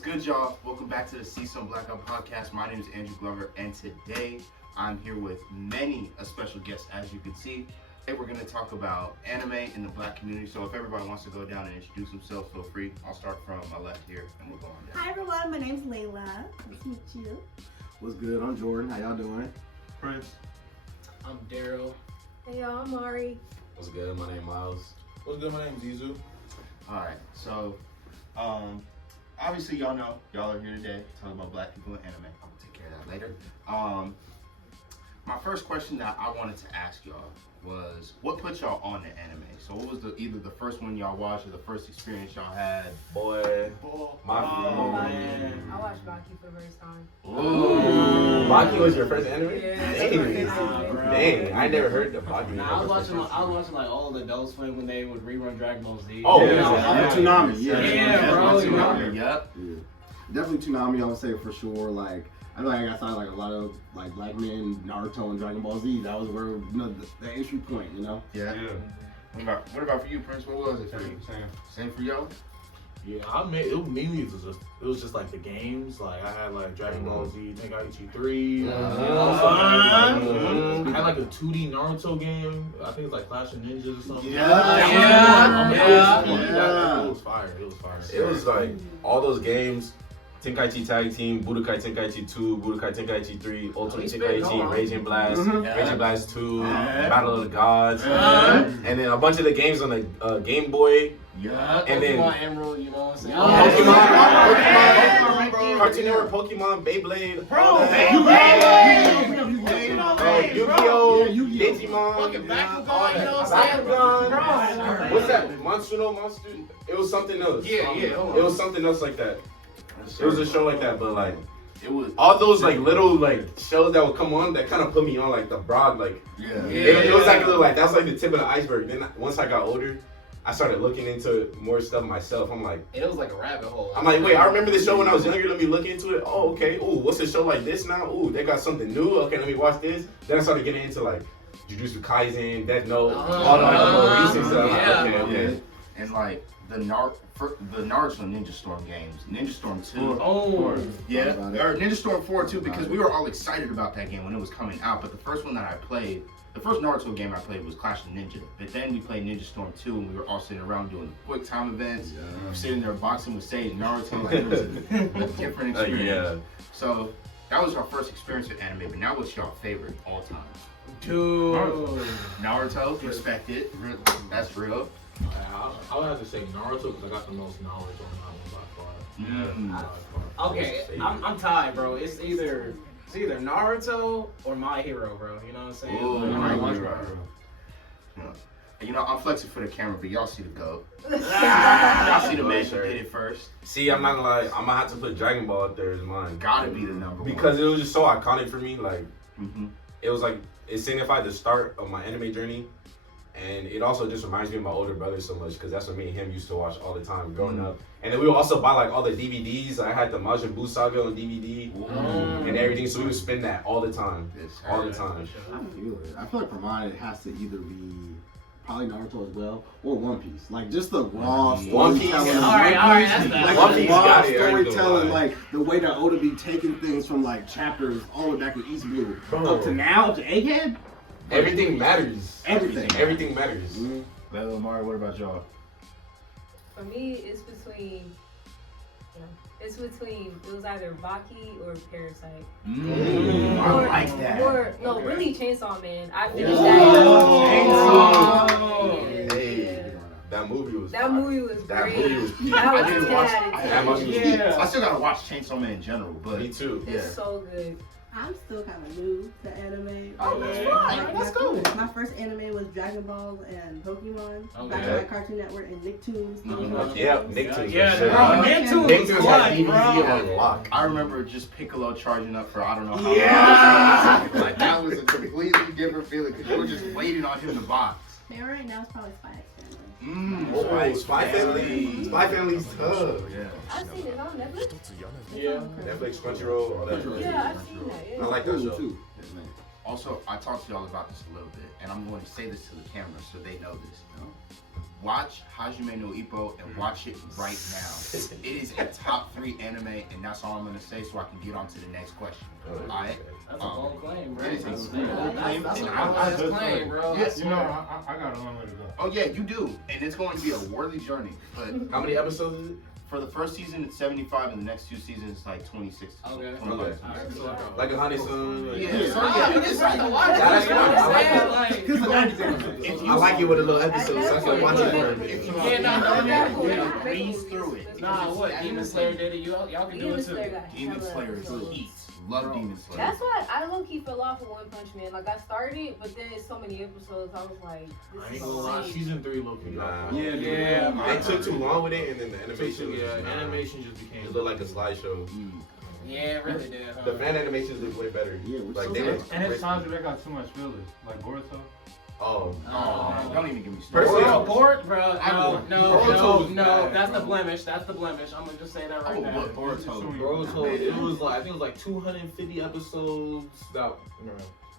What's good, y'all? Welcome back to the CSUN Blackout podcast. My name is Andrew Glover, and today I'm here with many a special guest, as you can see. Today we're going to talk about anime in the black community. So if everybody wants to go down and introduce themselves, feel free. I'll start from my left here, and we'll go on down. Hi everyone, my name's Layla. Nice to meet you. What's good? I'm Jordan. How y'all doing? Prince. I'm Daryl. Hey y'all, I'm Mari. What's good? My name Miles. What's good? My name's Zizu. All right, so obviously y'all know y'all are here today talking about black people in anime. I'm gonna take care of that later. My first question that I wanted to ask y'all was, what put y'all on the anime? So what was either the first one y'all watched or the first experience y'all had? Boy, my man. I watched Baki for the first time. Ooh. Baki was your first anime? Yeah. Dang, I never heard of Baki. I was watching like all the Adult Swim when they would rerun Dragon Ball Z. Oh, yeah. Toonami. Yeah, bro. Toonami, yep. Yeah. Definitely Toonami, I would say for sure. Like, I feel like I saw like a lot of like black men, Naruto and Dragon Ball Z. That was where the entry point, you know? Yeah. What about for you, Prince? What was it for you? Same for y'all? Yeah, it was just like the games. Like I had like Dragon Ball Z, Tenkaichi 3. I had like a 2D Naruto game. I think it's like Clash of Ninjas or something. Yeah. It was fire. It was like all those games. Tenkaichi Tag Team, Budokai Tenkaichi 2, Budokai Tenkaichi 3, Ultimate Tenkaichi, Raging Blast, Raging Blast 2, Battle of the Gods, and then a bunch of the games on the Game Boy. Yeah. And then Pokemon Emerald, you know what I'm saying? Pokemon, Cartoon Network, Pokemon, Beyblade, Yu-Gi-Oh, Digimon, Bakugan. What's that? Monster? It was something else. It was something else like that. It was a show like that, but like it was all those like little like shows that would come on that kind of put me on like the broad like it was like a little like that was like the tip of the iceberg. Then once I got older, I started looking into more stuff myself. I'm like, It was like a rabbit hole. I'm like, wait, I remember this show when I was younger. Let me look into it. Oh, okay. Ooh, what's a show like this now? Ooh, they got something new. Okay, let me watch this. Then I started getting into like Jujutsu Kaisen, Death Note, all the more recent stuff. Yeah. Okay. And like the Naruto Ninja Storm games, Ninja Storm 2. Oh. Yeah, or Ninja Storm 4 too, because we were all excited about that game when it was coming out. But the first one that I played, the first Naruto game I played was Clash of Ninja. But then we played Ninja Storm 2, and we were all sitting around doing quick time events. We were sitting there boxing with Sage and Naruto. Like, it was a different experience. So that was our first experience with anime. But now, what's your favorite all time? Dude. Naruto, respect it. That's real. I would have to say Naruto because I got the most knowledge on that one by far. Okay, I'm tied, bro. It's either Naruto or My Hero, bro. You know what I'm saying? Ooh, My Hero. You know, I'm flexing for the camera, but y'all see the goat. Y'all see the man who did it first. See, I'm not gonna lie. I'm gonna have to put Dragon Ball up there as mine. Gotta be the number one. Because it was just so iconic for me. Like, it was like it signified the start of my anime journey. And it also just reminds me of my older brother so much because that's what me and him used to watch all the time growing up. And then we would also buy like all the DVDs. I had the Majin Buu saga on DVD and everything, so we would spend that all the time. All the time. I feel it. I feel like for mine it has to either be probably Naruto as well or One Piece. Like just the raw One Piece. storytelling. All right, that's Like bad. One the Piece raw got it, storytelling, I like the way that Oda be taking things from like chapters all the way back to East Blue up to now, up to Egghead. Everything matters. Everything matters. Well, Mari, what about y'all? For me, it was either Baki or Parasite. I like that. Or really Chainsaw Man. I finished that. Hey. That movie was That movie was That great. movie was peak. That was I didn't 10 watch. out of 10. That movie was peak. I still gotta watch Chainsaw Man in general, but Me too. It's so good. I'm still kind of new to anime. Oh, that's Like, Let's go. My first anime was Dragon Ball and Pokemon. Okay. Back on like Cartoon Network and Nicktoons. Yeah, Nicktoons. Yeah, for sure. bro, Nicktoons Nicktoons was had fun, DVD bro. on lock. I remember just Piccolo charging up for I don't know how long. Like that was a completely different feeling because you were just waiting on him to box. Man, right now it's probably Spy X Family. Oh, Spy Family. Spy Family's tough. Yeah. I've seen it on Netflix. Yeah. Netflix, Crunchyroll, all that. Yeah, I've seen that. I Yeah. like that show. too. Also, I talked to y'all about this a little bit, and I'm going to say this to the camera so they know this. watch Hajime no Ippo and watch it right now. It is a top 3 anime, and that's all I'm gonna say, so I can get on to the next question. Alright? That's a bold claim, bro. It is a That's bold claim, That's and a I bold claim, bro. Yes, You know, I got a long way to go. Oh yeah, you do, and it's going to be a worthy journey. But How many episodes is it? for the first season, it's 75, and the next 2 seasons, it's like 26. Okay. 25. Okay. Like a honey-sun. Yeah, Yeah, so yeah, yeah, it's right to watch. That's You know fine. what I'm I like saying? that. Like, Because the 90s anime. If I like it with a little episode, so I can watch it. Yeah, no, breeze through it. Nah, what? Demon Slayer did it. Y'all can do Demon it too. Slayer got Demon hella Slayer is episodes. heat. Love Demon Slayer. That's why I low-key fell off of One Punch Man. Like, I started, but then it's so many episodes, I was like, I this ain't is gonna lie, insane. season 3 low-key. Nah. Yeah, Yeah, They took too long with it, and then the animation. Yeah, was just, animation just became. It looked like a slideshow. Yeah, it really did. Huh? The fan animations look way better. Yeah, which Like is they okay. look. And it's times where they got too much fillers, like Boruto. Oh. Oh, don't even get me started. Personally, Bro, bored, bro. Boruto was bad, That's the bro. blemish. That's the blemish. I'm gonna just say that right Oh, now. but Boruto. Boruto, it was like, I think it was like 250 episodes that,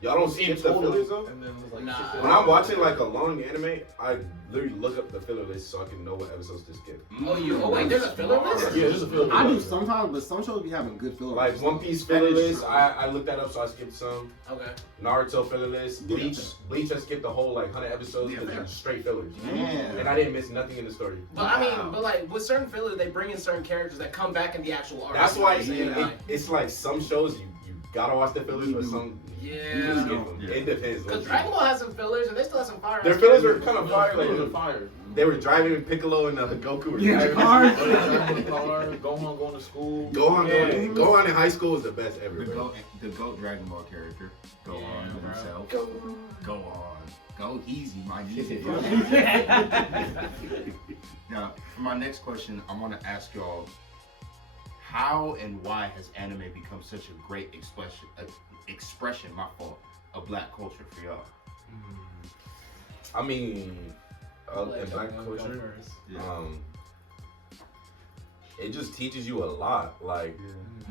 Y'all don't skip the fillers though? and then it was like Nah. 6 When I'm watching like a long anime, I literally look up the filler list so I can know what episodes to skip. Oh, wait, there's a filler list? Yeah, there's a filler I do list. sometimes, but some shows be having good fillers. Like One Piece filler list, I looked that up so I skipped some. Okay. Naruto filler list, Yeah. Bleach I skipped the whole like 100 episodes Yeah, because fair. it's straight fillers. Yeah. And I didn't miss nothing in the story. But I mean, but like with certain fillers, they bring in certain characters that come back in the actual arc. That's why You know what I'm saying? it's like some shows you gotta watch the fillers, but some you just skip them. Yeah. It depends. Because Dragon Ball has some fillers, and they still have some fire. Their fillers are kind of fire. Fire, Like, fire. they were driving Piccolo and Goku were Yeah, driving. cars. Gohan going to school. Gohan in high school was the best ever. The Bro. GOAT Dragon Ball character. Go Yeah, on bro. himself. Go on. Go easy, my G. Now, for my next question, I want to ask y'all, how and why has anime become such a great expression, my fault, of black culture for y'all? I mean, in black Go culture, first. it just teaches you a lot. Like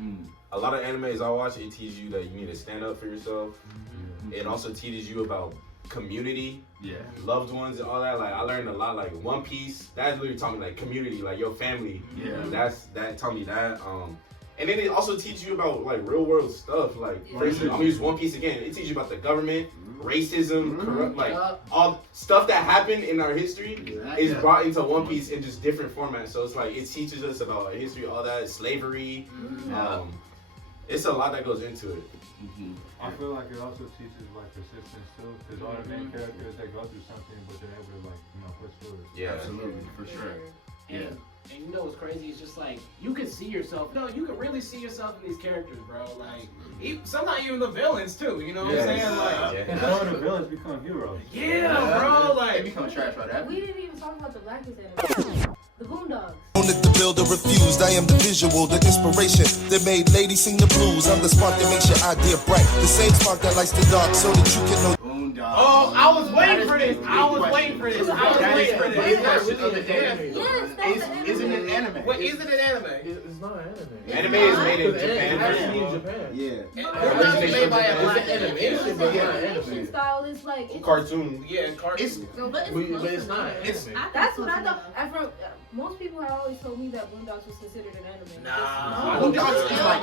Mm. a lot of animes I watch, it teaches you that you need to stand up for yourself. It also teaches you about community, Yeah. loved ones, and all that. Like I learned a lot. Like One Piece, that's literally taught me like community, like your family. Yeah. That taught me that. And then it also teaches you about like real world stuff. Like for instance, I'm gonna use One Piece again. It teaches you about the government, racism, corrupt, like all stuff that happened in our history is brought into One Piece in just different formats. So it's like it teaches us about our history, all that, slavery. It's a lot that goes into it. Mm-hmm. I feel like it also teaches like persistence too, because all the main characters they go through something, but they're able to like push through it. Yeah. Absolutely, for sure. Yeah. And you know what's crazy? It's just like you can see yourself. No, you can really see yourself in these characters, bro. Like sometimes even the villains too. You know what I'm saying? Like, And some of the villains become heroes. yeah, bro. They Like, become trash right after. We didn't even talk about the blackest anime. The Boondocks. Only the builder refused. I am the visual, the inspiration that made ladies sing the blues. I'm the spark that makes your idea bright. The same spark that lights the dark so that you can know. Boondocks. oh, I was That waiting is for a this. big I was question. waiting for this. I That was is waiting for a big this. question of the day. Yes, that's an Isn't anime. it anime? Wait, is it an anime? It's not an anime. Anime is made in It's Japan. actually in Japan. Yeah. It's not made by a black It's animation, but It's yeah, animation anime. style. It's like it's Cartoon. Yeah, cartoon. It's but But it's not an It's- anime. That's what I thought. Most people have always told me that Boondocks was considered an anime. Nah. Boondocks is like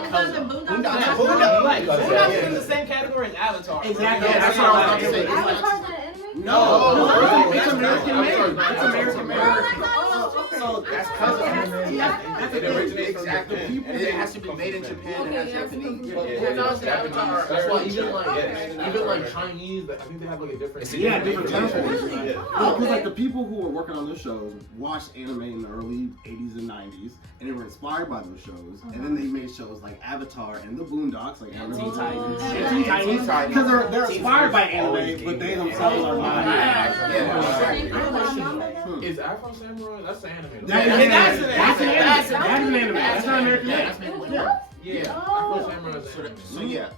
Boondocks. Boondocks, like, Boondocks is in the same category as Avatar. Exactly. You know That's what what I I'm was about to saying? say. Like, Avatar's not an anime? No, It's American made. It's American made. So that's It originates from exactly. Japan. And it has to be made in Japan and Okay, has yeah, Japanese. Boondocks and Avatar. That's why even like Yeah. even like Chinese, I think they have like a different. It's a Yeah, different different country. Really? Yeah. Oh, Because like okay. the people who were working on those shows watched anime in the early 80s and 90s, and they were inspired by those shows, and then they made shows like Avatar and the Boondocks, like And Teen Teen Titans, Titans. and Teen Titans, because they're inspired by Always anime, but they gave me themselves are not. Is Afro Samurai? That's an anime. That's an anime. That's an anime. That's not American made. It was what? Yeah. Oh, Afro Samurai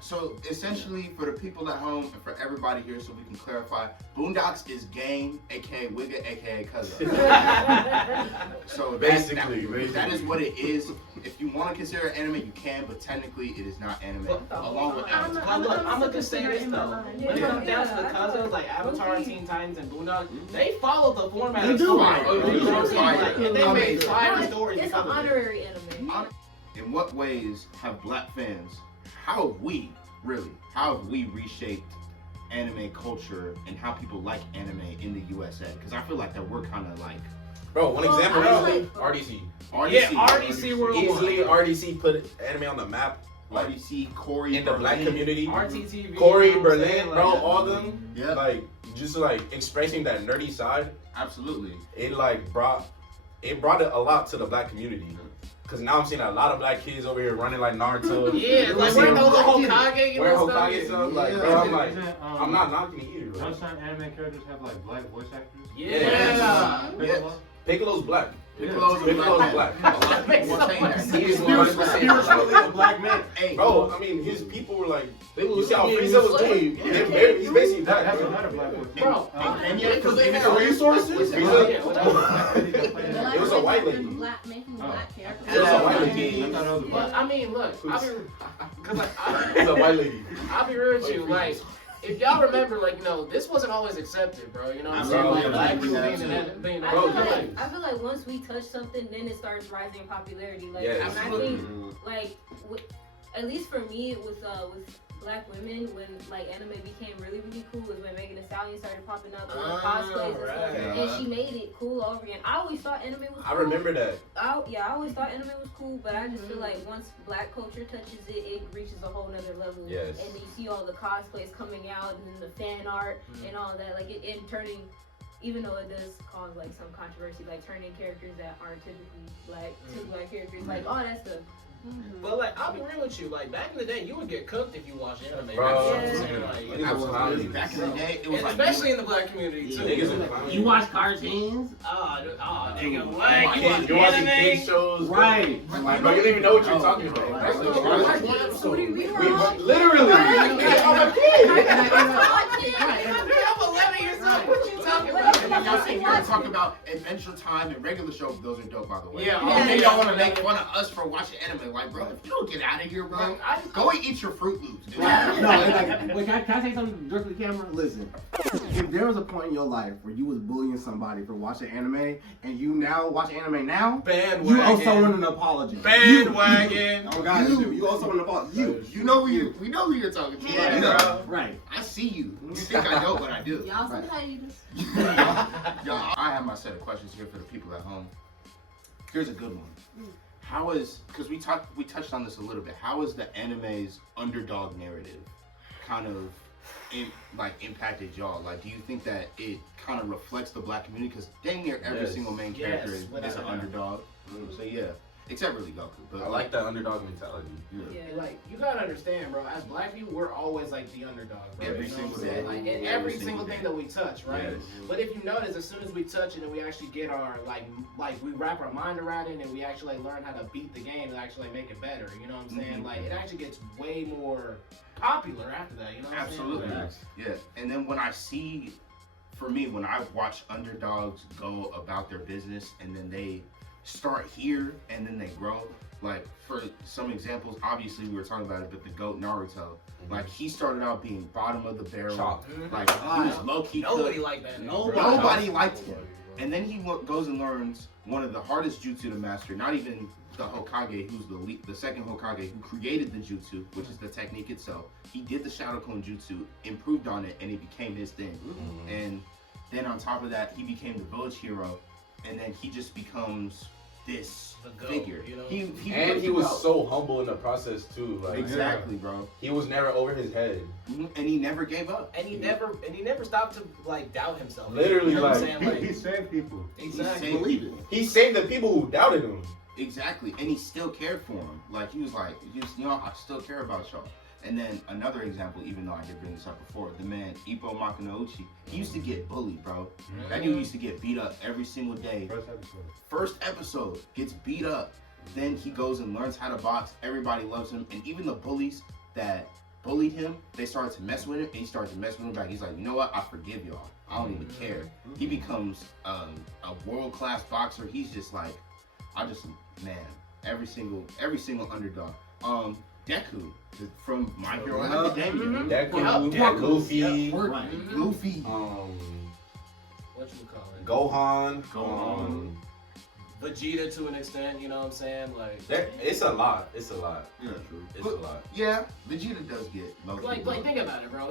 So essentially, for the people at home and for everybody here, so we can clarify, Boondocks is gang, aka Wigga, aka Cousin. So basically, that is what it is. If you want to consider it anime, you can, but technically, it is not anime. Along with Avatar. I'm gonna just say this though. When it comes down to the cousins, like Avatar, Teen Titans, and Boondocks, they follow the format. They do. And they made fire stories. It's an honorary anime. In what ways have black fans, how have we reshaped anime culture and how people like anime in the USA? Because I feel like that we're kind of like... Bro, one example, RDC. Yeah, RDC were easily RDC put anime on the map. Like, RDC, Corey, in the black community, RTTV, Corey, Berlin, bro, all them, yeah, like just like expressing that nerdy side. Absolutely, it like brought a lot to the black community. Cause now I'm seeing a lot of black kids over here running like Naruto. Yeah, like wearing those Hokage, wearing Hokage stuff. Like, bro, I'm like, I'm not knocking it either. Don't some anime characters have like black voice actors? Yeah. Piccolo's black. Piccolo's black. Spiritually a black man. Hey, bro, I mean, his people were like, you see how Frieza was doing? He's basically black. That's another black voice. Bro, and yeah, because they had resources. It was a white lady. Black making black characters. It was a white lady. But I mean, look, It's a white lady. I'll be real with you, like. If y'all remember, like, you know, this wasn't always accepted, bro. You know what I'm saying? Like, black people being I feel like once we touch something, then it starts rising in popularity. Like, and I think, like, at least for me, with black women, when like anime became really cool, was when Megan Thee Stallion started popping up on cosplays and stuff, and she made it cool over again. I always thought anime was cool. I remember that. I always thought anime was cool, but I just feel like once black culture touches it, it reaches a whole nother level. Yes. And then you see all the cosplays coming out, and then the fan art and all that, like it turning. Even though it does cause like some controversy, like turning characters that aren't typically black to black characters, like all that stuff. But like, I'll be real with you. Like back in the day, you would get cooked if you watched anime. Bro, absolutely. Back in the day, it was like, especially in the black community too. You watch cartoons? Nigga, what? You're watching kids shows, right? Like, bro, you don't even know what you're talking about. Literally, I'm a kid. I'm 11 years old. What you talking about? Y'all sitting here and talk about Adventure Time and regular shows. Those are dope, by the way. Yeah. Y'all want to make fun of us for watching anime. Like, bro, if you don't get out of here, bro, go and eat your Fruit Loops, dude. No, like, Wait, can I say something directly to the camera? Listen, if there was a point in your life where you was bullying somebody for watching anime, and you now watch anime now, bandwagon. you owe someone an apology. Bandwagon. Oh God, you owe someone an apology. We know who you're talking to. Yeah, bro. Right. I see you. You think I know what I do. Y'all some haters. Y'all, I have my set of questions here for the people at home. Here's a good one. How is, because we touched on this a little bit, how is the anime's underdog narrative kind of impacted y'all? Like, do you think that it kind of reflects the black community? Because dang near every single main character is an underdog. So yeah, except really Goku. But I like that underdog mentality. Yeah. Like, you gotta understand, bro. As black people, we're always like the underdog, bro. Every You know single what I'm saying? day. Like in every single thing that we touch, right? Yes. But if you notice, as soon as we touch it and we actually get our like we wrap our mind around it and we actually learn how to beat the game and actually make it better. You know what I'm saying? Like it actually gets way more popular after that. You know what I'm absolutely, saying? yeah. And then when I watch underdogs go about their business and then they start here and then they grow. Like for some examples, obviously we were talking about it, but the GOAT Naruto, like he started out being bottom of the barrel, like he was low key. Nobody liked that. Nobody liked him. And then he goes and learns one of the hardest jutsu to master. Not even the Hokage, who's the second Hokage, who created the jutsu, which is the technique itself. He did the Shadow Clone jutsu, improved on it, and it became his thing. And then on top of that, he became the village hero, and then he just becomes this figure. You know? He was so humble in the process too. Like exactly, bro. He was never over his head, and he never gave up. And he never stopped to like doubt himself. Literally, you know like he saved people. Exactly. He saved the people who doubted him. Exactly, and he still cared for him. Like he was like, I still care about y'all. And then another example, even though I did bring this up before, the man Ippo Makunouchi, he used to get bullied, bro. That dude used to get beat up every single day. First episode gets beat up, Then he goes and learns how to box. Everybody loves him, and even the bullies that bullied him, they started to mess with him, and he started to mess with them back. He's like, you know what? I forgive y'all. I don't even care. He becomes a world-class boxer. He's just like, man, every single underdog. Deku from My Hero Academia. Deku, Luffy, Luffy. What you call it? Gohan. Vegeta to an extent, you know what I'm saying? Like, it's a lot. Yeah, true. It's a lot. Yeah, Vegeta does get low. Like think about it, bro.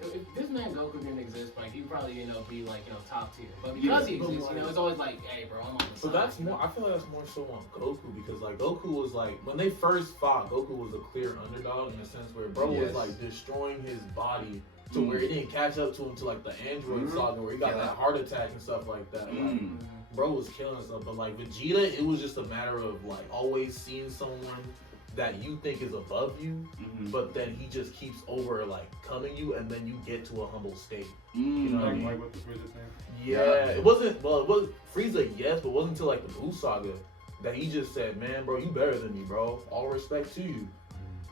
If this man Goku didn't exist, like he'd probably be like top tier. But because he exists, it's always like, hey, bro, I'm on the side. But that's more. I feel like that's more so on Goku because like Goku was like when they first fought, Goku was a clear underdog in the sense where bro was like destroying his body to where it didn't catch up to him to like the Android saga where he got that heart attack and stuff like that. Like, bro was killing stuff, but like Vegeta, it was just a matter of like always seeing someone that you think is above you, but then he just keeps over like coming you, and then you get to a humble state. You know what I mean? Like with the Frieza thing? Yeah, it was Frieza, yes, but it wasn't until like the Buu saga that he just said, "Man, bro, you better than me, bro. All respect to you."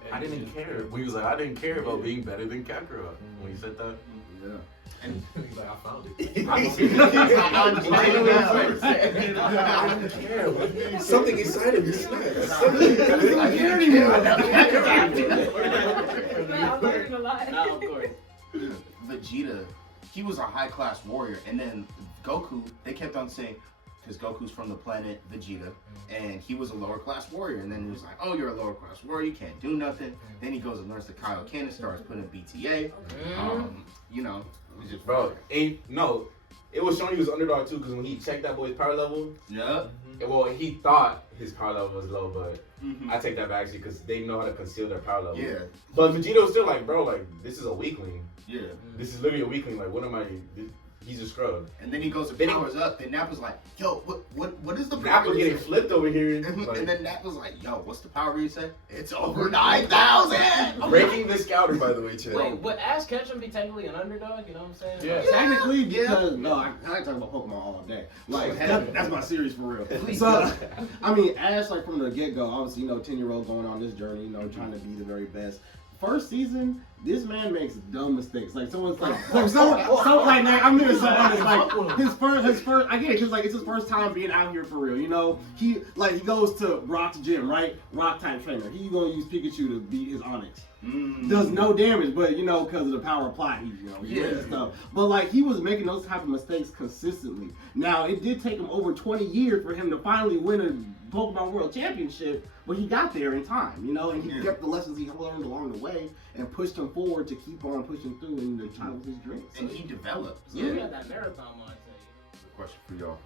And I didn't care. He was like, I didn't care about being better than Kakarot when he said that. Yeah. And he's like, I found it. Something inside of me snaps. I'm learning a lot. No, of course. Vegeta, he was a high-class warrior, and then Goku, they kept on saying, because Goku's from the planet Vegeta, and he was a lower-class warrior, and then he was like, oh, you're a lower-class warrior, you can't do nothing. Then he goes and learns the Kaioken and starts putting BTA. It just Bro, it was showing he was underdog too, because when he checked that boy's power level, well, he thought his power level was low, but I take that back actually, because they know how to conceal their power level. Yeah. But Vegeta was still like, bro, like, this is a weakling. Yeah. This is literally a weakling. Like, what am I? He's a scrub. And then he goes and powers up. Then Nap was like, yo, what is the power? Nap was getting flipped over here. And then Nap was like, yo, what's the power you said? It's over 9,000! Breaking the scouter, by the way, Chad. Wait, would Ash Ketchum be technically an underdog? You know what I'm saying? Yeah. Technically, because I talk about Pokemon all day. Like that's my series for real. So I mean, Ash, like from the get go, obviously 10-year-old going on this journey, trying to be the very best. First season, this man makes dumb mistakes. Like someone's like, I'm doing something like his first. I get it, cause like it's his first time being out here for real. He goes to Brock's gym, right? Rock type trainer. He's gonna use Pikachu to beat his Onix. Does no damage, but because of the power apply, he does stuff. But like he was making those type of mistakes consistently. Now it did take him over 20 years for him to finally win a Pokemon World Championship, but he got there in time, and he kept the lessons he learned along the way and pushed him forward to keep on pushing through and to try with his dreams. And he developed. He got that marathon mindset. Question for y'all.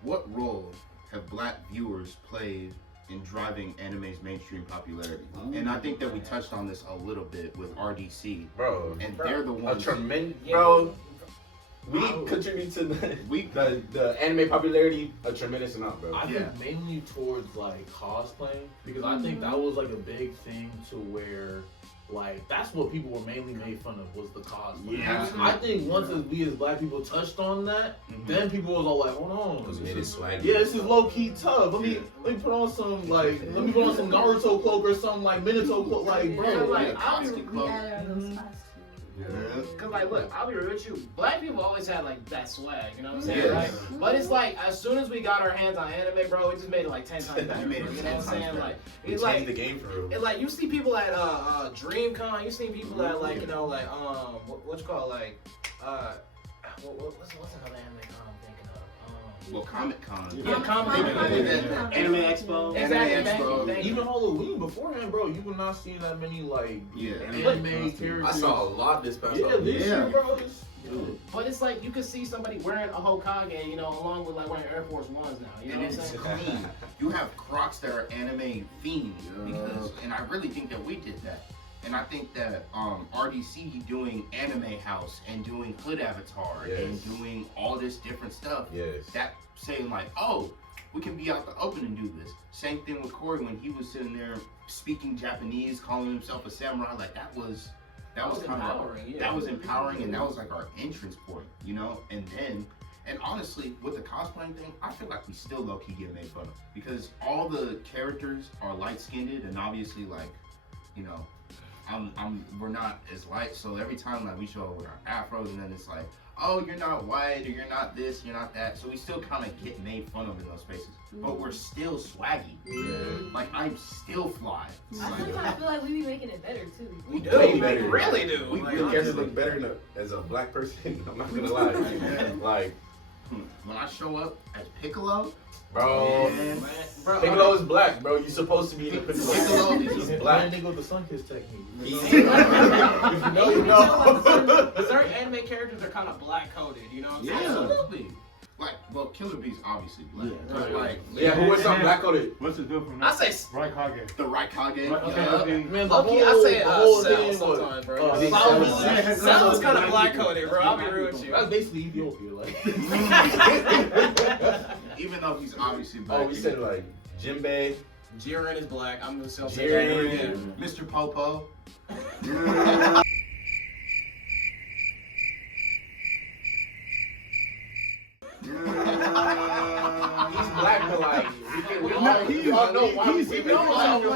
What role have black viewers played in driving anime's mainstream popularity? And I think that we touched on this a little bit with RDC. Bro. And they're the ones. Bro. We contribute to the anime popularity a tremendous amount, bro. I think mainly towards like cosplaying, because I think that was like a big thing to where like that's what people were mainly made fun of was the cosplay. Yeah. I think once we as black people touched on that, then people was all like, hold on. This is low key tough. Let me put on some Naruto cloak or some like Minato cloak, like bro. Cause like, look, I'll be real with you. Black people always had like that swag, you know what I'm saying? Right? But it's like as soon as we got our hands on anime, bro, it just made it like 10 times better. You know what I'm saying? Like, it's like the game for real. And like you see people at DreamCon, you see people at like what you call like what's another anime con I'm thinking of? Well, Comic Con. Yeah, Comic Con. Anime Expo. Exactly. Expo. Even Halloween beforehand, bro, you were not seeing that many like anime characters. I saw a lot this past this year, bro. But it's like you can see somebody wearing a Hokage, along with like wearing Air Force Ones now. You know what I'm saying? Clean. You have Crocs that are anime themed and I really think that we did that. And I think that RDC doing Anime House and doing Hood Avatar and doing all this different stuff, that saying like, oh, we can be out the open and do this. Same thing with Corey when he was sitting there speaking Japanese, calling himself a samurai. Like that was kind of empowering. That was empowering, and that was like our entrance point, And And honestly, with the cosplaying thing, I feel like we still low-key get made fun of because all the characters are light-skinned, and obviously, like, you know, we're not as light. So every time like we show up with our afros, and then it's like, oh, you're not white, or you're not this, you're not that. So we still kind of get made fun of in those spaces, but we're still swaggy. Yeah. Like I'm still fly. I sometimes feel like we be making it better too. We do. Way We better. really do. We characters look better as a black person. I'm not gonna lie. Like when I show up as Piccolo, bro, Bro, Piccolo is black, bro. You're supposed to be in the Piccolo. He's black. Nigga with the sun kiss technique. You know. Certain anime characters are kind of black coded. You know what I'm saying? absolutely. Like, well, Killer Bee's obviously black. Yeah. But like, Yeah, who was some black coded? What's the deal from I that? say Raikage. the Raikage. Okay. Man, the Low-key, whole, I say the whole Cell thing sometimes, was, bro. I think Cell was kind of black coded, bro. I'll be real with you. that's basically Ethiopia, like. Even though he's obviously black. Oh, we said like Jinbei. Jiren is black. I'm gonna say Jiren. that again. Mr. Popo. He's black, but like we all know why we say black. He's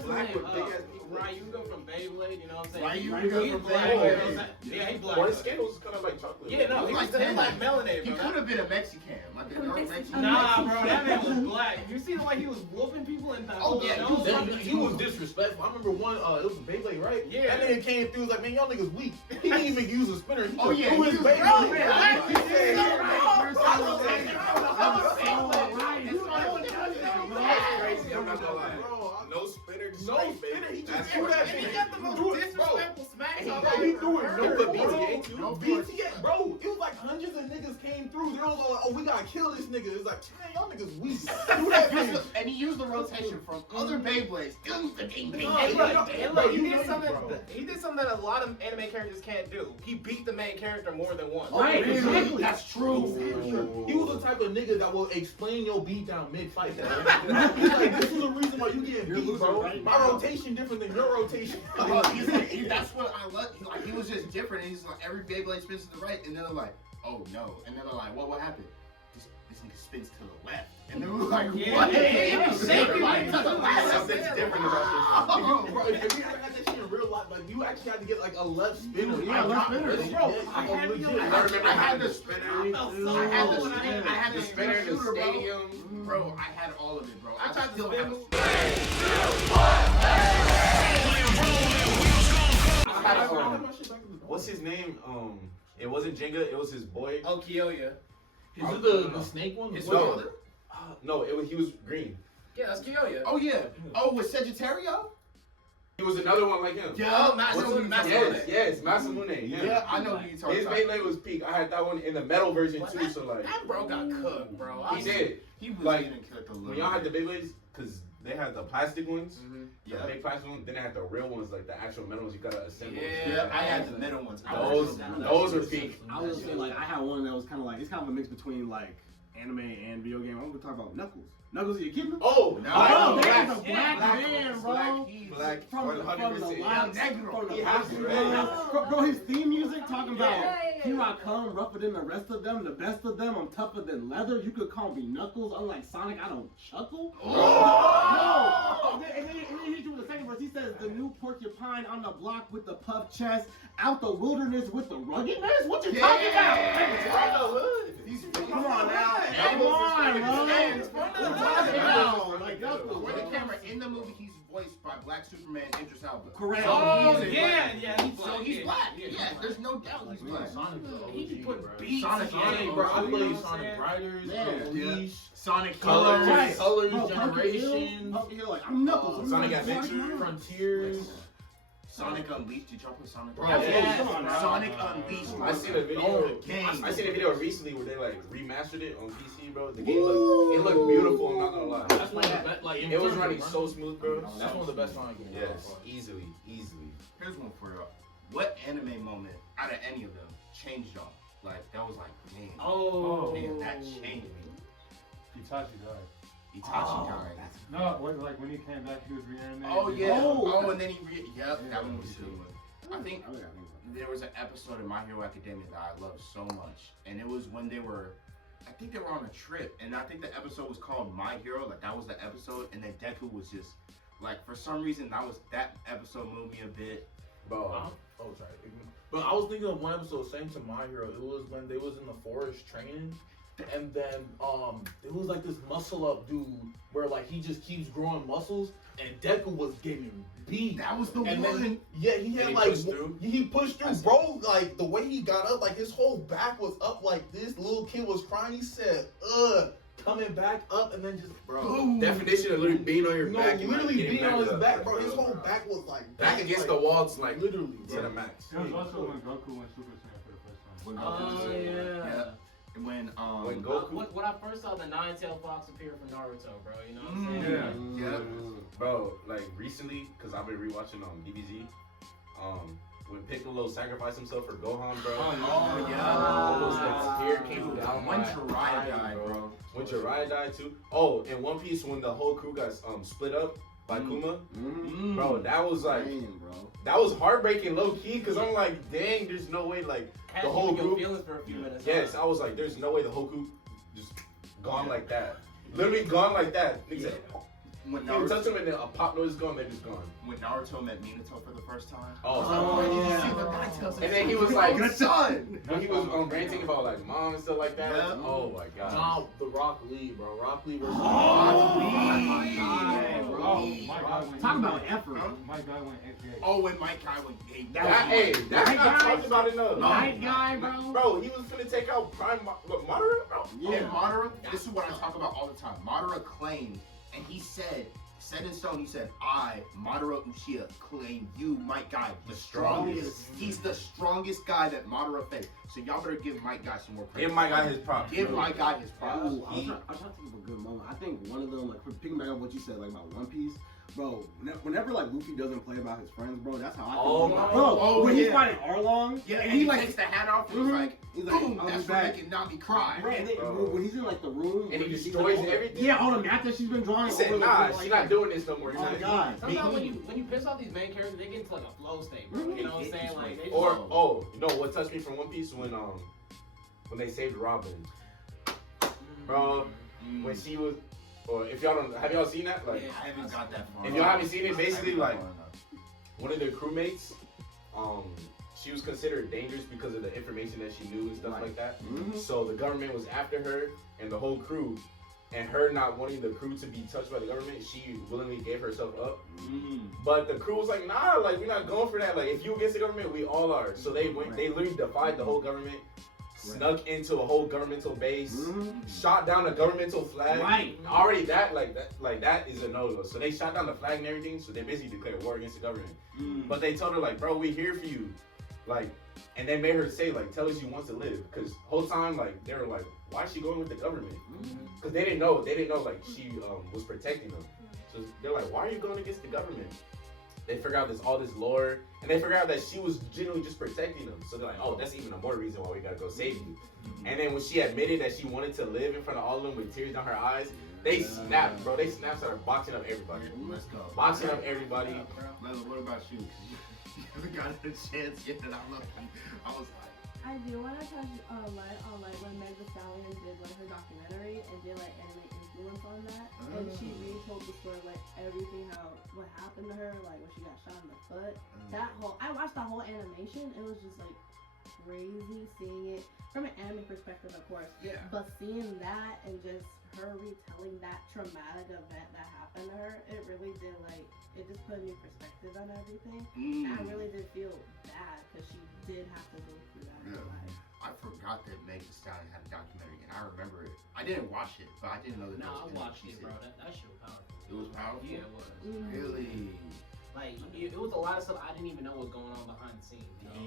black with big ass people. Ryuga from Beyblade, you know what I'm saying? Ryuga He's from black. Beyblade. You know what I'm saying? Yeah, he's black. Well, his skin was kind of like chocolate. Yeah, no, He he's was like melanated, He bro. could have been a Mexican. Like a dark Mexican. Nah, bro, that man was black. You see the way he was whooping people in the Oh, yeah, show? He was disrespectful. I remember one, it was a Beyblade, right? Yeah. That nigga came through, was like, man, y'all niggas weak. He didn't even use a spinner. He Oh, just yeah, threw he his was Beyblade. Crazy, I'm not gonna lie. No spinner, just No straight spinner, he baby. just threw that And he shit. got the most disrespectful smacks Bro, I've he ever threw it. heard. No, but BTA BTA, No, BTA, bro, it was like hundreds of niggas came through. They was all like, oh, we gotta kill this nigga. It's like, man, y'all niggas weak. Do that bitch. And he used the rotation from other Beyblades. Look, he did something that a lot of anime characters can't do. He beat the main character more than once. Right, exactly. That's true. He was the type of nigga that will explain your beat down mid-fight. He's like, this is the reason why you getting beat, bro. My rotation different than your rotation. That's what I love. Like he was just different. And he's like every Beyblade spins to the right, and then they're like, oh no, and then they're like, what happened? This nigga spins to the left, and then we're like, Yeah, what? yeah, Shaking like to the left. Something's different about Oh, bro, if you ever got that shit in real life, like you actually had to get like a left spinner. Yeah, left spinner. Bro, I had I had the spinner. I had the spinner in the shooter, bro. stadium. Bro, I had all of it, bro. I tried to still spin have move. What's his name? It wasn't Jenga. It was his boy. Oh, Kyoya. Is it the snake one? It's No. brother? No, he was green. Yeah, that's Kyoya. Oh yeah. Oh, with Sagittario? He was another one like him. Oh, Masamune. Yes, Masamune. Yeah, I know who you talking His about. Beyblade was peak. I had that one in the metal version What? too. So like, That bro got cooked, bro. he did. He was Like, getting cooked a little. When y'all had the bit. Beyblades, because they had the plastic ones, Yeah. the big plastic ones. Then they had the real ones, like the actual metal ones. You gotta assemble. Yeah, I had the middle ones. Those were peak. I was saying like I had one that was kind of like it's kind of a mix between like anime and video game. I'm gonna talk about Knuckles. Knuckles, are you kidding me? Oh, Oh, black, that's a black man, bro. black, From the 100%. live from the He has to, bro, his theme music talking about Yeah. here I come, rougher than the rest of them, the best of them. I'm tougher than leather. You could call me Knuckles. Unlike Sonic, I don't chuckle. No. And then he hits you with the second verse. He says the new porcupine on the block with the puff chest, out the wilderness with the ruggedness. What you talking about? Come on now. Come on, bro. Like Knuckles. Where the camera in the movie, he's voiced by Black Superman, Idris Elba. Correct. Oh, he's yeah, he's black. So he's black. Yeah, Yeah, there's no doubt he's black. He just put beats. Sonic, Sonic, bro. I played Sonic Riders, Yeah. Unleash, Sonic Colors, Right. Colors, Bro, Generations, Pumpkin Hill, like I'm Knuckles. Sonic I'm Adventure, Sonic. Frontiers. Sonic Unleashed. Did y'all play Sonic? Bro, yeah, come on now. Sonic Unleashed. I seen a video. Oh, game. I seen a video recently where they like remastered it on PC, bro. The game looked beautiful. I'm not gonna lie. That's one of the best. Like, in It was terms running of so smooth, bro. That's one of the best Sonic games. Yes, easily. Here's one for y'all. What anime moment out of any of them changed y'all? Like that was like, man, Oh, man, that changed me. Itachi died. Itachi died. No, like when he came back, he was reanimated. Oh yeah. Oh. Oh, and then he yep, that one was too. I think there was an episode of My Hero Academia that I loved so much, and it was when I think they were on a trip, and I think the episode was called My Hero, like that was the episode, and then Deku was just, like, for some reason, that episode moved me a bit. Bro, oh, sorry. But I was thinking of one episode, same to My Hero. It was when they was in the forest training, and then it was like this muscle up dude where like he just keeps growing muscles, and Deku was getting beat. That was the and one. Then, yeah, he had he pushed through, bro. Like the way he got up, like his whole back was up like this. Little kid was crying. He said, coming back up, and then just bro. Definition of literally being on your back. No, literally being on his back, bro. His whole back was like back against the walls, like literally to the max. It was also when Goku went Super Saiyan for the first time. Oh yeah. When Goku, when I first saw the Nine-Tailed Fox appear for Naruto, bro, you know what I'm saying? Yeah. Bro, like recently, cause I've been rewatching DBZ. When Piccolo sacrificed himself for Gohan, bro. Oh yeah. Almost the tear came down When my Jiraiya eye, died, bro. When Jiraiya died too. Oh, in One Piece when the whole crew got split up by Kuma, bro, that was like, that was heartbreaking, low key, cause I'm like, dang, there's no way like the whole group. Feelings for a few minutes. Yes, I was like, there's no way the whole group just gone like that. Literally gone like that. When Naruto touch them and then a pop noise is gone, they're just gone. When Naruto met Minato for the first time. And then he was like, son. When he was ranting about like mom and stuff like that. Yeah. Oh my god. No, the Rock Lee, bro. Rock Lee versus Talk about effort. My guy went XJ. Oh, when Mike Kai went gay. That's not talked about enough. Night guy, bro. Bro, he was finna take out Prime Madara, bro. Yeah, Madara. This is what I talk about all the time. Madara claimed, and he said, set in stone, he said, I, Madara Uchiha, claim you, Mike Guy, the strongest. He's the strongest guy that Madara faced. So y'all better give Mike Guy some more credit. Give Mike Guy his props. Give Mike Guy his props. Ooh, I was trying to think of a good moment. I think one of them, like, picking back up what you said, like, about One Piece, bro, whenever, like, Luffy doesn't play about his friends, bro, that's how I feel. Bro, when he's fighting Arlong, yeah, and he like, takes the hat off, and he's like, boom, I'll that's be what back. making Nami cry. Right, and then, when he's in, like, the room. And he he's destroys like, everything. Yeah, all the map that she's been drawing. He said, over, nah, like, she's not doing this no more. Oh, my God. Sometimes when you piss off these main characters, they get into like a flow state, bro. You know what I'm saying? Like, they Or, you know what touched me from One Piece when they saved Robin, bro, when she was, or if y'all don't, have y'all seen that? Like, Yeah, I haven't got that far. if y'all haven't seen it, basically like one of their crewmates, she was considered dangerous because of the information that she knew and stuff like that. So the government was after her and the whole crew, and her not wanting the crew to be touched by the government, she willingly gave herself up. But the crew was like, nah, like we're not going for that. Like if you against the government, we all are. So they went, they literally defied the whole government. Snuck into a whole governmental base, shot down a governmental flag. Right. Already that is a no-go. So they shot down the flag and everything. So they basically declared war against the government. But they told her like, bro, we here for you, like, and they made her say like, tell us you want to live. Cause whole time like they were like, why is she going with the government? Cause they didn't know like she was protecting them. So they're like, why are you going against the government? They figure out there's all this lore, and they figure out that she was genuinely just protecting them. So they're like, oh, that's even a more reason why we gotta go save you. And then when she admitted that she wanted to live in front of all of them with tears down her eyes, they snapped, bro. They snapped, started boxing up everybody. Let's go. Boxing up everybody. Lila, what about you? 'Cause you haven't got a chance yet, and I love you. I was like, I do want to touch light on like when Meg Thee Stallion did like her documentary and did like anime influence on that, and she retold the story like everything what happened to her, like when she got shot in the foot. I watched that whole animation. It was just like crazy seeing it from an anime perspective, of course. Yeah. But seeing that and just her retelling that traumatic event that happened to her, it really did it just put a new perspective on everything. And I really did feel bad because she did have to go through that in her life. I forgot that Meg Thee Stallion had a documentary, and I remember it. I didn't watch it, but I didn't know that. No, I watched it, bro. That shit was powerful. It was powerful. Yeah, it was. Really? Like it was a lot of stuff I didn't even know was going on behind the scenes. You know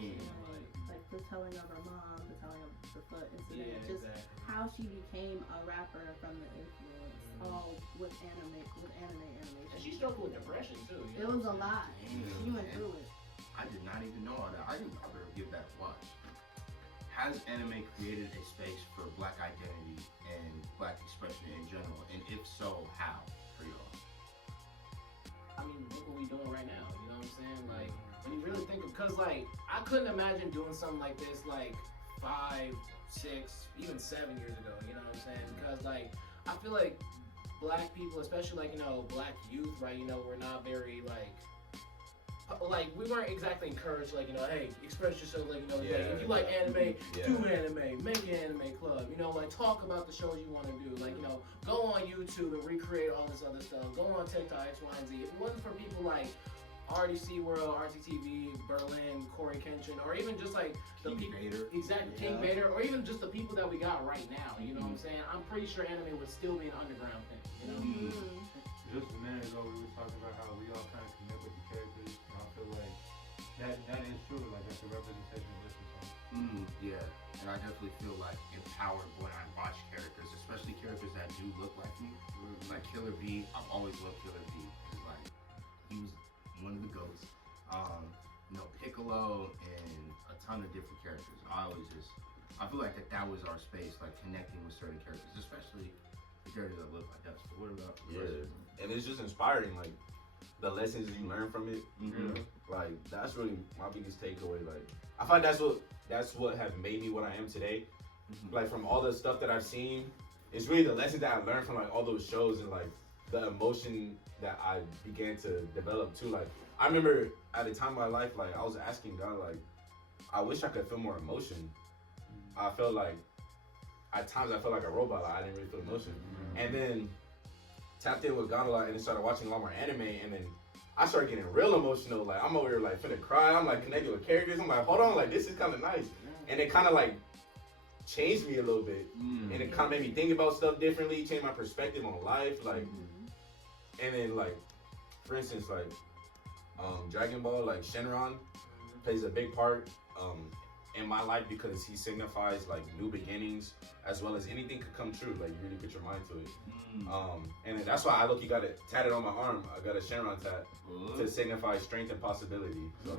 what I'm saying? Like the telling of her mom, the telling of the foot incident, Yeah, just exactly. how she became a rapper from the influence, all with anime animation. And she struggled with depression too. It was a lot. Damn, She went man. through it. I did not even know all that. I better give that a watch. Has anime created a space for black identity and black expression in general? And if so, how for y'all? I mean, look what we doing right now. You know what I'm saying? Like when you really think cause like I couldn't imagine doing something like this like 5, 6, even 7 years ago. You know what I'm saying? Because like I feel like black people, especially like black youth, right? We're not very like we weren't exactly encouraged like hey, express yourself like if you like anime, do anime, make an anime club, like talk about the shows you want to do, like go on YouTube and recreate all this other stuff, go on TikTok, X, Y, and Z. If it wasn't for people like RDC World, RTTV, Berlin, Corey Kenshin, or even just like the people, exactly, King Vader, or even just the people that we got right now, you know what I'm saying? I'm pretty sure anime would still be an underground thing, Just a minute ago, we were talking about how we all kind of connect with the characters, and I feel like that is true, like that's the representation of this song. Yeah, and I definitely feel like empowered when I watch characters, especially characters that do look like me. Like Killer B, I've always loved Killer B. It's like he was one of the goats. Piccolo and a ton of different characters. I feel like that was our space, like connecting with certain characters, especially the characters that look like us. But what about and it's just inspiring, like the lessons you learn from it. Like that's really my biggest takeaway. Like I find that's what have made me what I am today. Like from all the stuff that I've seen, it's really the lessons that I learned from like all those shows and like the emotion that I began to develop too. Like I remember at a time in my life, like I was asking God, like I wish I could feel more emotion. I felt like at times I felt like a robot. Like I didn't really feel emotion, and then tapped in with God a lot and then started watching a lot more anime, and then I started getting real emotional. Like I'm over here like finna cry. I'm like connected with characters. I'm like, hold on, like this is kind of nice, and it kind of like changed me a little bit, and it kind of made me think about stuff differently, changed my perspective on life, like, and then like, for instance, like, Dragon Ball, like Shenron plays a big part in my life because he signifies like new beginnings as well as anything could come true. Like you really put your mind to it, and then that's why I look. You got it tatted on my arm. I got a Shenron tat to signify strength and possibility. So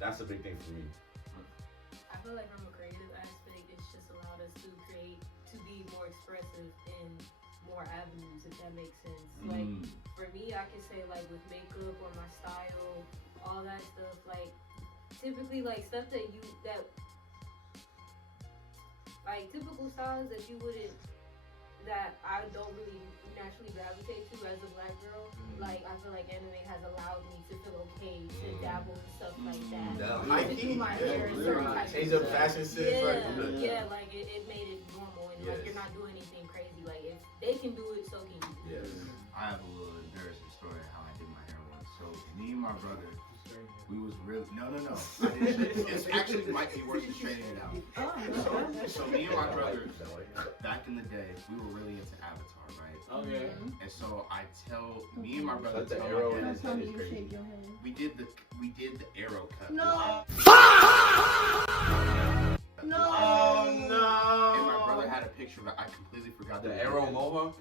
that's a big thing for me. I feel like from a creative aspect, it's just allowed us to be more expressive in more avenues, if that makes sense. Like for me, I can say like with makeup or my style, all that stuff. Like typically like stuff like typical styles that I don't really naturally gravitate to as a black girl. Like I feel like anime has allowed me to feel okay to dabble in stuff like that. To do my hair in certain types change of up stuff. fashion sense. Like it made it normal and like you're not doing anything crazy. Like if they can do it, so can you. I have a little embarrassing story of how I did my hair once. So me and my brother, we was really no. It's actually might be worse than straightening it out. So me and my brother, back in the day, we were really into Avatar, right? Okay. And so I tell me and my brother, the tell arrow my dad, is Tell me you crazy. shake your head. we did the arrow cut. No. No. Oh And no! my brother had a picture of it. I completely forgot The that. arrow mohawk.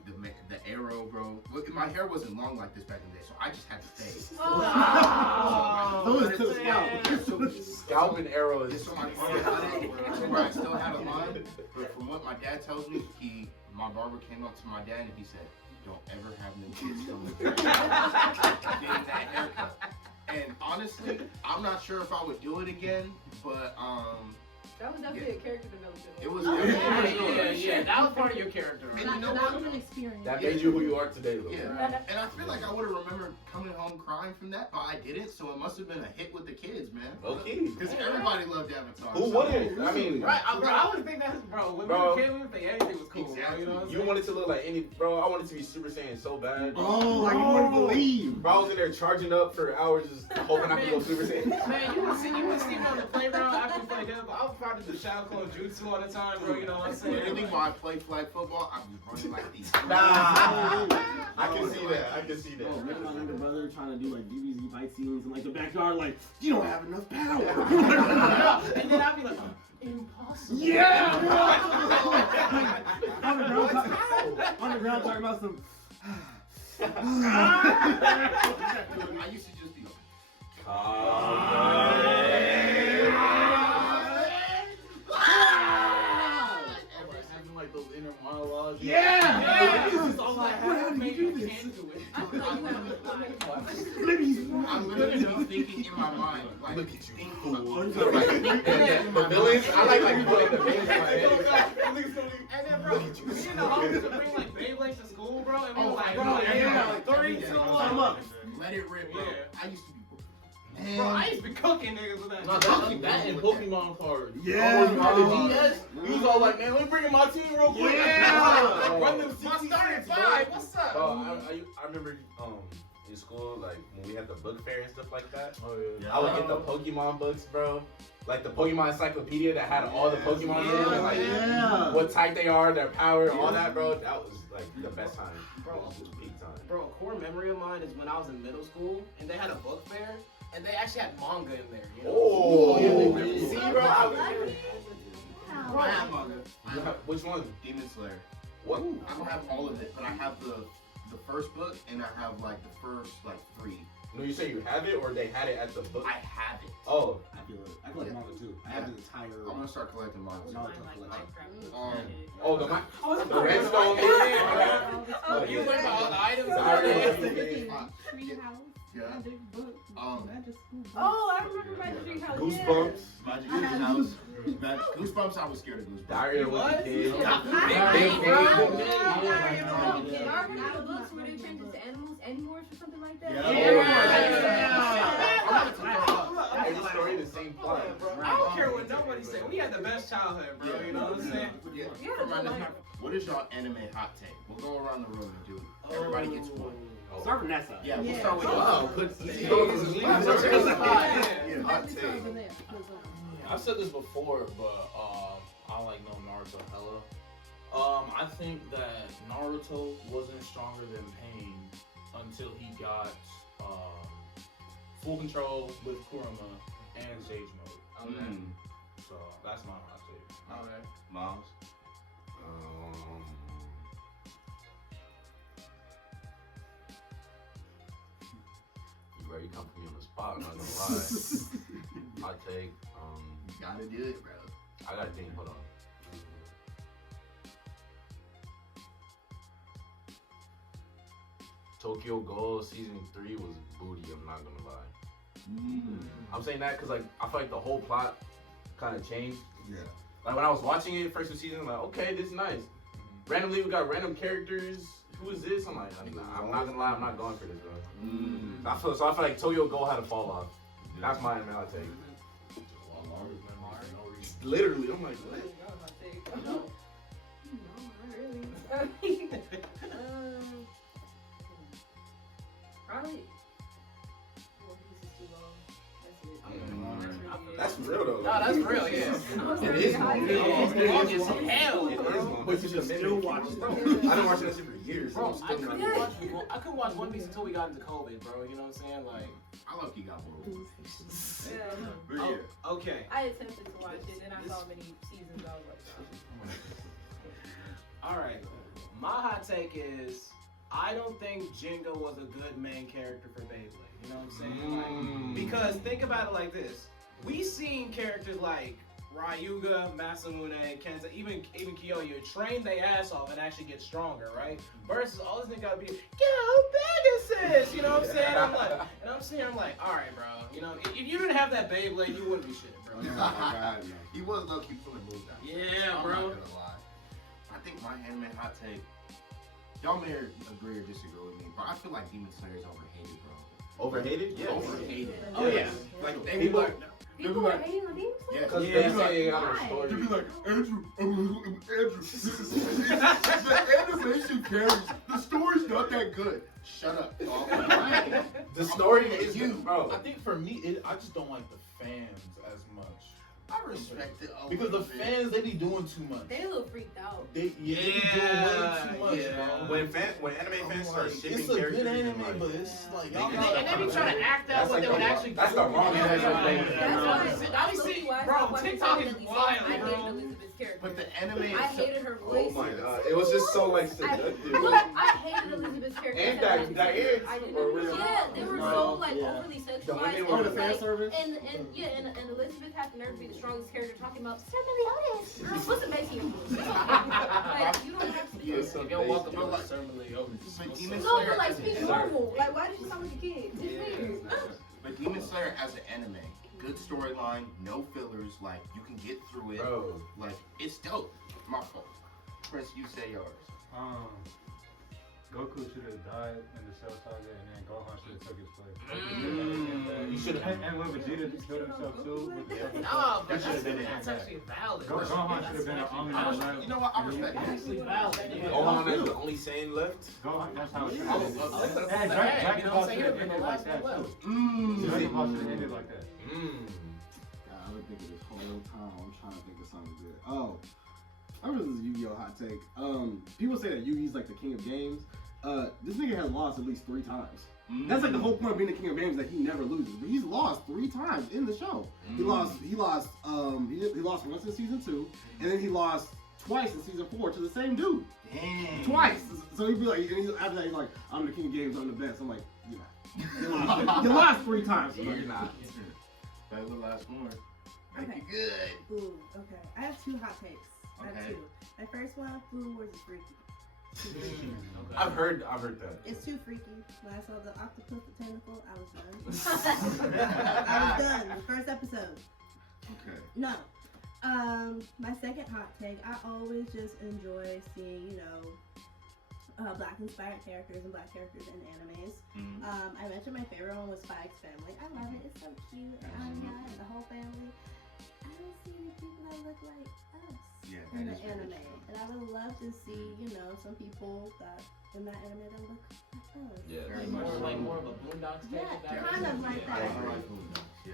The arrow, bro. Look, my hair wasn't long like this back in the day, so I just had to fade. Scalp and arrow is. So my barber cut it to where I still had a line, but from what my dad tells me, my barber came up to my dad and he said, "Don't ever have no kids come with getting that haircut." And honestly, I'm not sure if I would do it again, but That was definitely a character development. it was. That was part of your character. And you know that what? was an experience. That made you who you are today, though. Yeah, and I feel like I would have rememred coming home crying from that, but I didn't, so it must have been a hit with the kids, man. Okay. Because everybody loved Avatar. Who wouldn't? I mean, Right, I would think that's when we were kids, we would think anything was cool. Exactly. You know what I'm you saying? wanted to look like any, bro. I wanted to be Super Saiyan so bad. Oh, like you wouldn't believe. Bro, I was in there charging up for hours, just hoping I could go Super Saiyan. Man, you would see me on the playground after we played that, but I was probably the Shadow Clone Jutsu all the time, bro. You know what I'm saying? Anything while I played flag football, I was running like these. Nah, I can see that. I can see Oh, that. me and my younger brother trying to do like DBZ fight scenes in like the backyard, like you don't have enough power. And then I'd be like, impossible. Yeah. On the ground talking about some. I used to just be like, Having like those inner monologues. Yeah. It's all like, How do you do this? I feel like you have I'm literally thinking in my mind, like, Look at you, thinking fool. about- The villains, I like putting the villains in my head. And then, bro, me and the homies would bring like Beyblades to school, bro, and we were like, bro, yeah. like 3, 2, 1. Let it rip, bro. Yeah. I used to be. Bro, I used to be cooking niggas with that. No, that and Pokemon cards. Yeah, Oh, the DS. He was all like, man, let me bring in my team real quick. Yeah. Run them My 60 starting cents, 5, what's up? I remember in school, like when we had the book fair and stuff like that. Oh yeah. I would get the Pokemon books, bro. Like the Pokemon encyclopedia that had all the Pokemon in it, and like what type they are, their power, all that, bro. That was like the best time. Bro. It was peak time. Bro, a core memory of mine is when I was in middle school and they had a book fair and they actually had manga in there. You know? Oh, yeah, see, bro. Bro, I have manga. Which one? Demon Slayer. What? I don't have all of it, but I have the first book and I have like the first like 3. No, you say you have it, or they had it at the book? I have it. Oh, I feel it. I collect manga too. I have the entire. I'm gonna start collecting manga. the redstone. Oh, you learned about all the items? Treehouse. Yeah. Magic book. Magic school. Oh, I remember Magic Tree House. Goosebumps. Magic House. Goosebumps. I was scared of Goosebumps. Diary of a Wicked Kid. Y'all remember the books where they turned into animals, Animorphs or something like that? Every story the same plot. I don't care what nobody say. We had the best childhood, bro. You know what I'm saying? Yeah. You had a good life. What is y'all anime hot take? We'll go around the room and do. Everybody gets one. Start from that side. Yeah, we'll start with Wow, you. put Hot take. I've said this before, but I like no Naruto hella. I think that Naruto wasn't stronger than Pain until he got full control with Kurama and Sage Mode. Okay. So that's my hot take. Okay. Moms. Bro, you come for me on the spot, I'm not gonna lie. I take, You gotta do it, bro. I gotta think, hold on. Tokyo Ghoul Season 3 was booty, I'm not gonna lie. I'm saying that because like, I feel like the whole plot kind of changed. Yeah. Like when I was watching it, first 2 seasons, I'm like, okay, this is nice. Randomly, we got random characters. Who is this? I'm like, I'm not gonna lie, I'm not going for this, bro. I feel like Tokyo Ghoul had to fall off. That's my anime I'll take. Literally, I'm like, what? No, not really. Probably. One Piece is too long. That's it. That's real though. No, that's real, yeah. It is long. It's long as hell, It is bro. long. But you should still watch it. I've been watching that shit for years. Bro, I'm still not. I couldn't watch One Piece until we got into COVID, bro. You know what I'm saying? Like, I love you got more. Yeah. But yeah. okay. I attempted to watch it, and I saw many seasons. I was like, All right. My hot take is I don't think Jinga was a good main character for Beyblade. You know what I'm saying? Like, because think about it like this: we seen characters like Ryuga, Masamune, Kenta, even Kyoyo train their ass off and actually get stronger, right? Versus all this nigga gotta be, go Pegasus! You know what I'm saying? I'm like, and I'm sitting here, I'm like, all right, bro. You know, if you didn't have that Beyblade, you wouldn't be shit, bro. He was low key pulling moves down. Yeah, I'm bro. not gonna lie. I think my anime hot take. Y'all may agree or disagree with me, but I feel like Demon Slayer is overhated, bro. Overhated? Yeah. Overhated. Oh, yeah. Like they be like, people are hating on Demon Slayer? yeah, Because they they be like, say on Why? story. they be like, Andrew, the animation carries. The story's not that good. Shut up, dog. The story is you, bro. I think for me, I just don't like the fans as much. I respect it Because the fans, they be doing too much. They a little freaked out. They be doing way too much, bro. When anime fans start shipping It's a characters, good and, anime, like, but it's like, They y'all can- not- And they be trying to act out That's what like they the would wrong- actually that's do. the wrong You know what anime. I'm saying? That's I low-key see, why I bro, stopped watching TikTok Top is at least. wild, I bro. hated Elizabeth's character. But the anime. I hated her Oh voice. my god, it was just so like I seductive. hated Elizabeth's character. And that ears were really- Yeah, they were so like overly The sexualized. women and were it the was fan like- service. And Elizabeth had the nerve to be the strongest character talking about Sir Meliodas. What's the best influence? Like, you don't have to. If you don't walk about like Sir Meliodas. But Demon No, Slayer but like as an speak anime- normal. Like, why did you sound like a kid? It's weird. But Demon Slayer as an anime, good storyline, no fillers, like you can get through it. Bro. Like it's dope. My fault. Prince, you say yours. Goku should have died in the Cell Saga, and then Gohan should have took his place. You should have. And when Vegeta killed himself too, with the second No, but that should have been that's actually valid. Gohan should have been an omnipotent. You know what? I respect That's that. actually valid. Gohan is the only Saiyan left. Gohan, that's how it should I have was been. gonna And put Dragon you know Ball what I'm should saying? have You're the ended like last that one left. too. Dragon Ball should have ended like that. God, I've been thinking this whole time. I'm trying to think of something good. Oh, I remember this Yu-Gi-Oh hot take. People say that Yu-Gi's like the king of games. This nigga has lost at least 3 times. That's like the whole point of being the king of games, that he never loses. But he's lost 3 times in the show. He lost once in season 2, and then he lost twice in season 4 to the same dude. Dang. Twice. So he'd be like, and after that he's like, I'm the king of games, I'm the best. I'm like, you're not. You lost 3 times. You're not. That was the last one. Make Okay. you good. Ooh, okay. I have 2 hot takes. I have Okay. 2. My first one, Food Wars is freaky. I've heard that. It's too freaky. When I saw the octopus, the tentacle, I was done. I was done. The first episode. Okay. No. My second hot take, I always just enjoy seeing, black inspired characters and black characters in animes. I mentioned my favorite one was Spike's Family. I love it. It's so cute. And Anya and the whole family. I don't see any people that look like us Yeah, in that the is very anime. true. And I would love to see, some people that in that anime that look like us. Yeah. Very More much. like more of a Boondocks type Yeah, of guy. kind of like Yeah, that. I like Boondocks, yeah.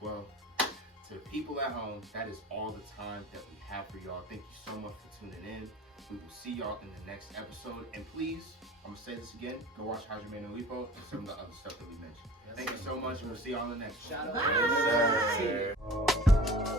Well, to people at home, that is all the time that we have for y'all. Thank you so much for tuning in. We will see y'all in the next episode. And please, I'm going to say this again, go watch Hajime no Ippo and some of the other stuff that we mentioned. Thank you so much, and we'll see y'all in the next one. Shout out. Bye. Yes, sir.